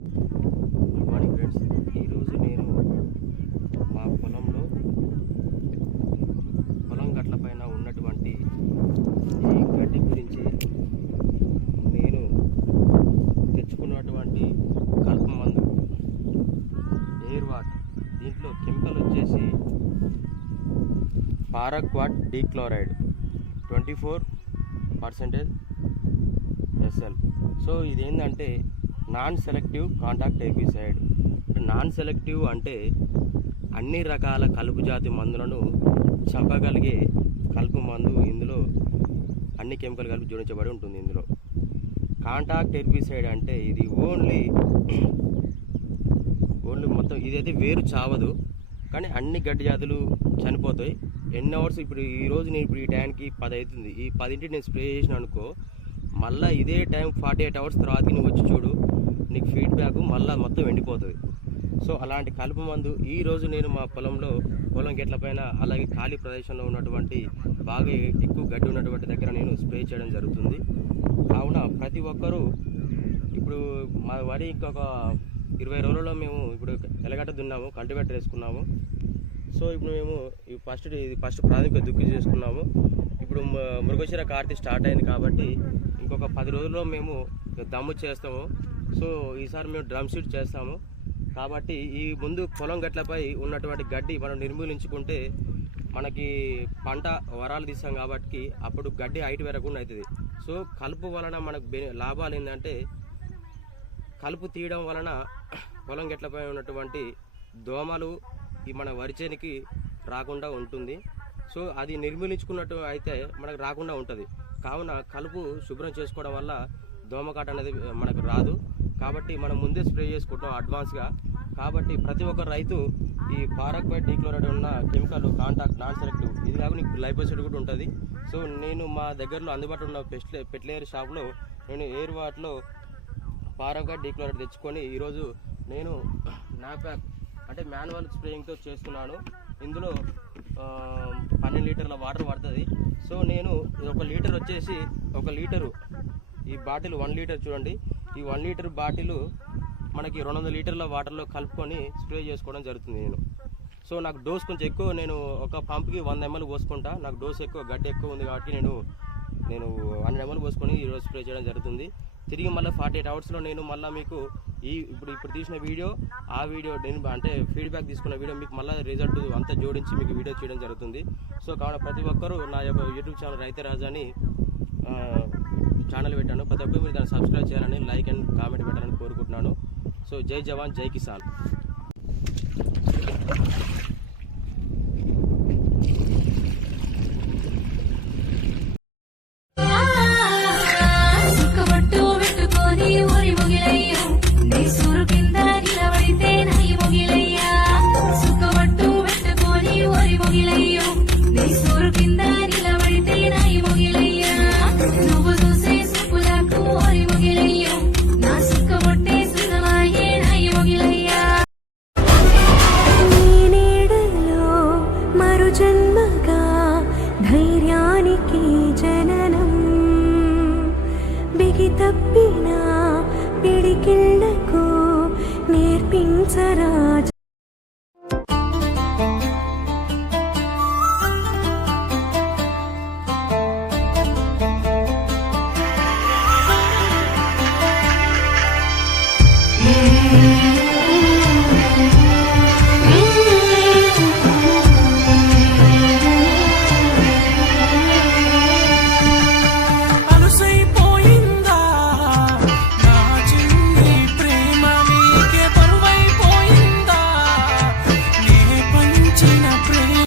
Good morning friends ఈరోజు నేను మా పొలంలో పొలం గట్ల పైన ఉన్నటువంటి ఈ గడ్డి గురించి నేను తెచ్చుకున్నటువంటి కల్ప మందు ఎయిర్ వాట్ దీంట్లో కెమికల్ వచ్చేసి paraquat dichloride twenty four percentage SL so ఇదేంటంటే non selective contact herbicide non selective అంటే అన్ని రకాల కలుపు జాతి మందులను చంపగలిగే కలుపు మందు ఇందులో అన్ని కెమికల్ కలిపి జోడించబడి ఉంటుంది ఇందులో. కాంటాక్ట్ హెర్బిసైడ్ అంటే ఇది ఓన్లీ ఓన్లీ మొత్తం ఇదైతే వేరు చావదు కానీ అన్ని గడ్డి జాతులు చనిపోతాయి. ఎన్ని అవర్స్ ఇప్పుడు ఈ రోజు నేను ఇప్పుడు ఈ టైంకి పది అవుతుంది. ఈ పదింటికి నేను స్ప్రే చేసిన అనుకో మళ్ళీ ఇదే టైం ఫార్టీ ఎయిట్ అవర్స్ తర్వాత నువ్వు వచ్చి చూడు. నీకు ఫీడ్బ్యాక్ మళ్ళీ మొత్తం ఎండిపోతుంది. సో అలాంటి కలుపు మందు ఈరోజు నేను మా పొలంలో పొలం గెట్ల పైన అలాగే ఖాళీ ప్రదేశంలో ఉన్నటువంటి బాగా ఎక్కువ గడ్డి ఉన్నటువంటి దగ్గర నేను స్ప్రే చేయడం జరుగుతుంది. కావున ప్రతి ఒక్కరూ ఇప్పుడు మా వరి ఇంకొక ఇరవై రోజుల్లో మేము ఇప్పుడు ఎలగడ్డ దున్నాము కల్టివేటర్ వేసుకున్నాము. సో ఇప్పుడు మేము ఈ ఫస్ట్ ఇది ఫస్ట్ ప్రాథమిక దుక్కి చేసుకున్నాము. ఇప్పుడు మృగశిర కార్తీ స్టార్ట్ అయింది కాబట్టి ఇంకొక పది రోజుల్లో మేము దమ్ము చేస్తాము. సో ఈసారి మేము డ్రమ్ షీట్ చేస్తాము. కాబట్టి ఈ ముందు పొలం గట్లపై ఉన్నటువంటి గడ్డి మనం నిర్మూలించుకుంటే మనకి పంట వరాలు తీస్తాం కాబట్టి అప్పుడు గడ్డి హైట్ పెరగకుండా అవుతుంది. సో కలుపు వలన మనకు లాభాలు ఏంటంటే కలుపు తీయడం వలన పొలం గట్లపై ఉన్నటువంటి దోమలు ఈ మన వరిచేనికి రాకుండా ఉంటుంది. సో అది నిర్మూలించుకున్నట్టు అయితే మనకు రాకుండా ఉంటుంది. కావున కలుపు శుభ్రం చేసుకోవడం వల్ల దోమకాట అనేది మనకు రాదు. కాబట్టి మనం ముందే స్ప్రే చేసుకుంటాం అడ్వాన్స్గా. కాబట్టి ప్రతి ఒక్క రైతు ఈ పారక్వైట్ డీక్లోరైడ్ ఉన్న కెమికల్ కాంటాక్ట్ నాన్ సెలెక్టివ్ ఇది కాకుండా నీకు లైపోసైడ్ కూడా ఉంటుంది. సో నేను మా దగ్గరలో అందుబాటులో ఉన్న పెస్ట్ పెట్లేయర్ షాప్లో నేను ఎయిర్ వాట్లో పారగా డీక్లోరైడ్ తెచ్చుకొని ఈరోజు నేను నాప్యాక్ అంటే మాన్యువల్ స్ప్రేయింగ్తో చేస్తున్నాను. ఇందులో పన్నెండు లీటర్ల వాటర్ పడుతుంది. సో నేను ఇది ఒక లీటర్ వచ్చేసి ఒక లీటరు ఈ బాటిల్ వన్ లీటర్ చూడండి. ఈ వన్ లీటర్ బాటిల్ మనకి రెండు వందల లీటర్ల వాటర్లో కలుపుకొని స్ప్రే చేసుకోవడం జరుగుతుంది నేను. సో నాకు డోస్ కొంచెం ఎక్కువ నేను ఒక పంప్కి వంద ఎంఎల్ పోసుకుంటా. నాకు డోస్ ఎక్కువ గడ్డి ఎక్కువ ఉంది కాబట్టి నేను నేను హండ్రెడ్ ఎంఎల్ పోసుకొని ఈరోజు స్ప్రే చేయడం జరుగుతుంది. తిరిగి మళ్ళీ ఫార్టీ ఎయిట్ అవర్స్లో నేను మళ్ళీ మీకు ఈ ఇప్పుడు ఇప్పుడు తీసిన వీడియో ఆ వీడియో నేను అంటే ఫీడ్బ్యాక్ తీసుకున్న వీడియో మీకు మళ్ళీ రిజల్ట్ అంతా జోడించి మీకు వీడియో చేయడం జరుగుతుంది. సో కావున ప్రతి ఒక్కరూ నా యొక్క యూట్యూబ్ ఛానల్ రైతే రాజాని ఛానల్ పెట్టాను. ప్రతి ఒక్కరు మీరు దాన్ని సబ్స్క్రైబ్ చేయాలని లైక్ అండ్ కామెంట్ పెట్టాలని కోరుకుంటున్నాను. సో జై జవాన్ జై కిసాన్. బిగి